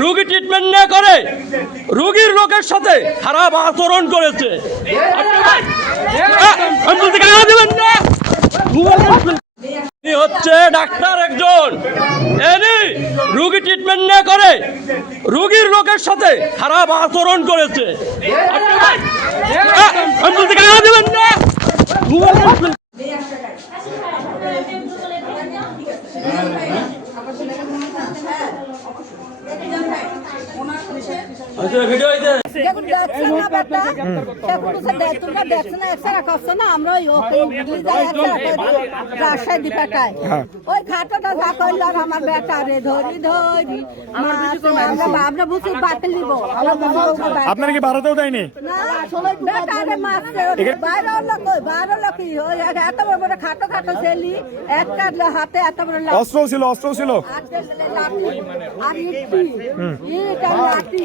রুগী ট্রিটমেন্ট না করে, রুগীর লোকের সাথে খারাপ আচরণ করেছে। ইনি হচ্ছে ডাক্তার একজন। এনি রুগী ট্রিটমেন্ট না করে, রুগীর লোকের সাথে খারাপ আচরণ করেছে। বলতে ভিডিও দেখছে না ব্যাটা, সেগুলো সে দেখ- তোমরা দেখছ না, এক্সরে করছ না, আমরা ওই রাজশাহী। ওই খাটটা যা করল আর আমার বেটা রে ধরি ধরি আমরা আমরা বুঝি বাতিল আপনার কি ভারতেও দেয়নি না, বেটা রে মারছে, বাইরে এত বড় বড় খাটো খাটো ছেলি, একটা হাতে এত বড় অস্ত্র ছিল অস্ত্র ছিল হাতে লাঠি, আর ইটি, ইট আর লাঠি।